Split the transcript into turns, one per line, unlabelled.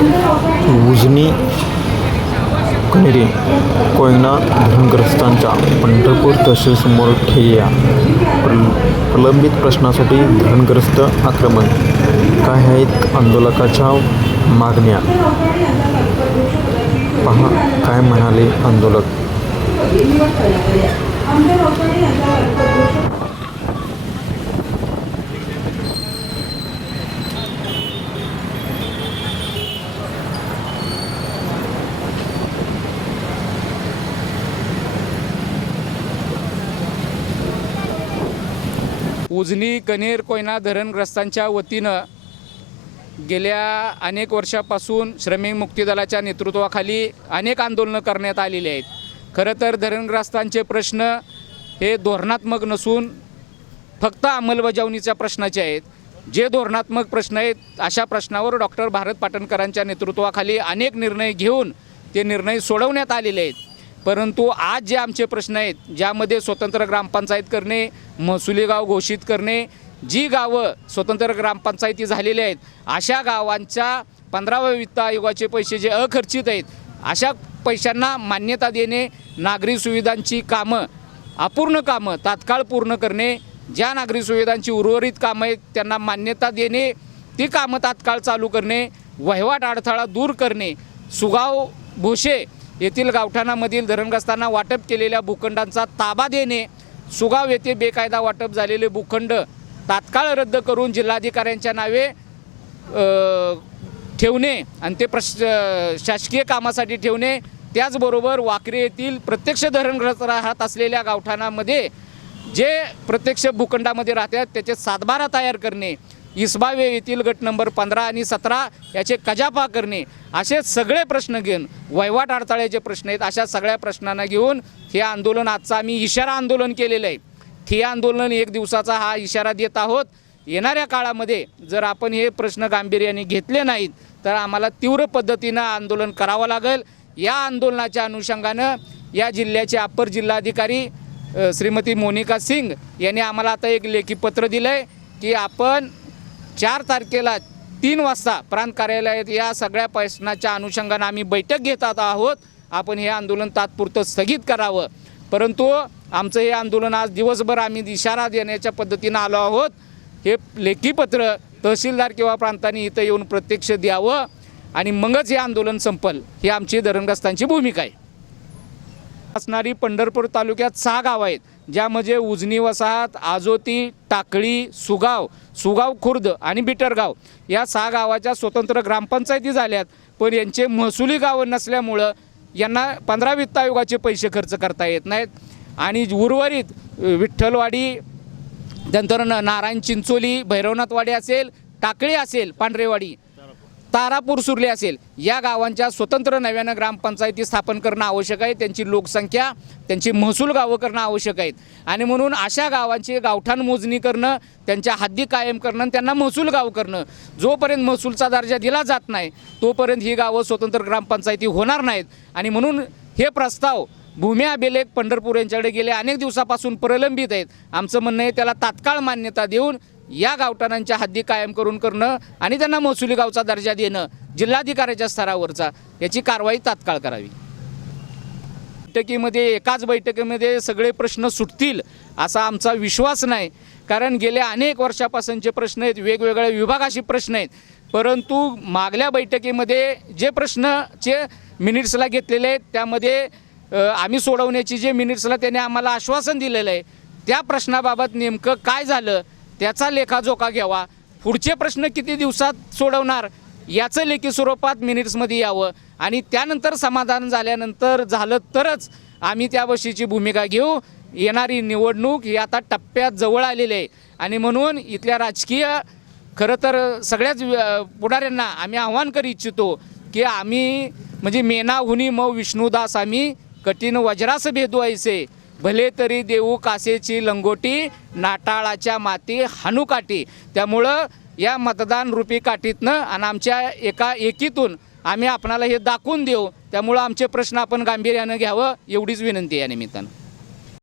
उजनी कनेरी कोयना धरणग्रस्तांच्या पंढरपूर तहसीलसमोर ठेया प्रल प्रलंबित प्रश्नासाठी धरणग्रस्त आक्रमण. काय आहेत आंदोलकाच्या मागण्या? पहा काय म्हणाले आंदोलक?
उजनी कनेर कोयना धरणग्रस्तांच्या वतीनं गेल्या अनेक वर्षापासून श्रमिक मुक्ती दलाच्या नेतृत्वाखाली अनेक आंदोलनं करण्यात आलेली आहेत. खरं तर धरणग्रस्तांचे प्रश्न हे धोरणात्मक नसून फक्त अंमलबजावणीच्या प्रश्नाचे आहेत. जे धोरणात्मक प्रश्न आहेत अशा प्रश्नावर डॉक्टर भारत पाटणकरांच्या नेतृत्वाखाली अनेक निर्णय घेऊन ते निर्णय सोडवण्यात आलेले आहेत. परंतु आज जे आमचे प्रश्न आहेत ज्यामध्ये स्वतंत्र ग्रामपंचायत करणे महसुली गाव घोषित करणे जी गावं स्वतंत्र ग्रामपंचायती झालेली आहेत अशा गावांच्या पंधराव्या वित्त आयोगाचे पैसे जे अखर्चित आहेत अशा पैशांना मान्यता देणे नागरी सुविधांची कामं अपूर्ण कामं तात्काळ पूर्ण करणे ज्या नागरी सुविधांची उर्वरित कामं आहेत त्यांना मान्यता देणे ती कामं तात्काळ चालू करणे वहिवाट अडथळा दूर करणे सुगाव भोशे येथील गावठाणामधील धरणग्रस्तांना वाटप केलेल्या भूखंडांचा ताबा देणे सुगाव येथे बेकायदा वाटप झालेले भूखंड तात्काळ रद्द करून जिल्हाधिकाऱ्यांच्या नावे ठेवणे आणि ते प्रश शासकीय कामासाठी ठेवणे त्याचबरोबर वाकरे येथील प्रत्यक्ष धरणग्रस्त राहत असलेल्या गावठाणामध्ये जे प्रत्यक्ष भूखंडामध्ये राहतात त्याचे सातबारा तयार करणे इसबावे येथील गट नंबर पंधरा आणि सतरा याचे कजापा करणे असे सगळे प्रश्न घेऊन वहिवाट अडथळ्याचे प्रश्न आहेत अशा सगळ्या प्रश्नांना घेऊन हे आंदोलन आजचं आम्ही इशारा आंदोलन केलेलं आहे. हे आंदोलन एक दिवसाचा हा इशारा देत आहोत. येणाऱ्या काळामध्ये जर आपण हे प्रश्न गांभीर्याने घेतले नाहीत तर आम्हाला तीव्र पद्धतीनं आंदोलन करावं लागेल. या आंदोलनाच्या अनुषंगानं या जिल्ह्याचे अप्पर जिल्हाधिकारी श्रीमती मोनिका सिंग यांनी आम्हाला आता एक लेखी पत्र दिलं आहे की आपण चार तारखेला तीन वाजता प्रांत कार्यालयात या सगळ्या प्रश्नाच्या अनुषंगानं आम्ही बैठक घेतात आहोत. आपण हे आंदोलन तात्पुरतं स्थगित करावं. परंतु आमचं हे आंदोलन आज दिवसभर आम्ही इशारा देण्याच्या पद्धतीनं आलो आहोत. हे लेखीपत्र तहसीलदार किंवा प्रांतांनी इथं येऊन प्रत्यक्ष द्यावं आणि मगच हे आंदोलन संपल. ही आमची धरणग्रस्तांची भूमिका आहे. असणारी पंढरपूर तालुक्यात सहा गाव आहेत. ज्यामध्ये उजनी वसाहत आजोती टाकळी सुगाव सुगाव खुर्द आणि बिटरगाव या सहा गावाच्या स्वतंत्र ग्रामपंचायती झाल्यात. पण यांचे महसुली गावं नसल्यामुळं यांना पंधरा वित्त आयोगाचे पैसे खर्च करता येत नाहीत. आणि उर्वरित विठ्ठलवाडी नंतर न- नारायण चिंचोली भैरवनाथवाडी असेल टाकळी असेल पांढरेवाडी तारापूर सुरले असेल. या गावांच्या स्वतंत्र नव्यानं ग्रामपंचायती स्थापन करणं आवश्यक आहे. त्यांची लोकसंख्या त्यांची महसूल गावं करणं आवश्यक आहेत. आणि म्हणून अशा गावांची गावठाण मोजणी करणं त्यांच्या हद्दी कायम करणं आणि त्यांना महसूल गाव करणं. जोपर्यंत महसूलचा दर्जा दिला जात नाही तोपर्यंत ही गावं स्वतंत्र ग्रामपंचायती होणार नाहीत. आणि म्हणून हे प्रस्ताव भूमी अभिलेख पंढरपूर यांच्याकडे गेले अनेक दिवसापासून प्रलंबित आहेत. आमचं म्हणणं आहे त्याला तात्काळ मान्यता देऊन या गावठाणांच्या हद्दी कायम करून करणं आणि त्यांना महसुली गावचा दर्जा देणं जिल्हाधिकाऱ्याच्या स्तरावरचा याची कारवाई तात्काळ करावी. बैठकीमध्ये एकाच बैठकीमध्ये सगळे प्रश्न सुटतील असा आमचा विश्वास नाही. कारण गेल्या अनेक वर्षापासूनचे प्रश्न आहेत वेगवेगळ्या विभागाशी प्रश्न आहेत. परंतु मागल्या बैठकीमध्ये जे प्रश्नचे मिनिट्सला घेतलेले आहेत त्यामध्ये आम्ही सोडवण्याची जे मिनिट्सला त्याने आम्हाला आश्वासन दिलेलं आहे त्या प्रश्नाबाबत नेमकं काय झालं? त्याचा लेखाजोखा घ्यावा. पुढचे प्रश्न किती दिवसात सोडवणार? याचं लेखी स्वरूपात मिनिट्समध्ये यावं. आणि त्यानंतर समाधान झाल्यानंतर झालं तरच आम्ही त्या वर्षीची भूमिका घेऊ. येणारी निवडणूक ही आता टप्प्यात जवळ आलेली आहे. आणि म्हणून इथल्या राजकीय खरं तर सगळ्याच पुढाऱ्यांना आम्ही आव्हान करू इच्छितो की आम्ही म्हणजे मेना हुनी मौ विष्णुदास आम्ही कठीण वज्रास भेदू ऐसे भले तरी देऊ कासेची लंगोटी नाटाळाच्या माती हाणूकाठी त्यामुळं या मतदान रूपी काठीतनं आणि आमच्या एका एकीतून आम्ही आपणाला हे दाखवून देऊ. त्यामुळं आमचे प्रश्न आपण गांभीर्यानं घ्यावं एवढीच विनंती आहे या निमित्तानं.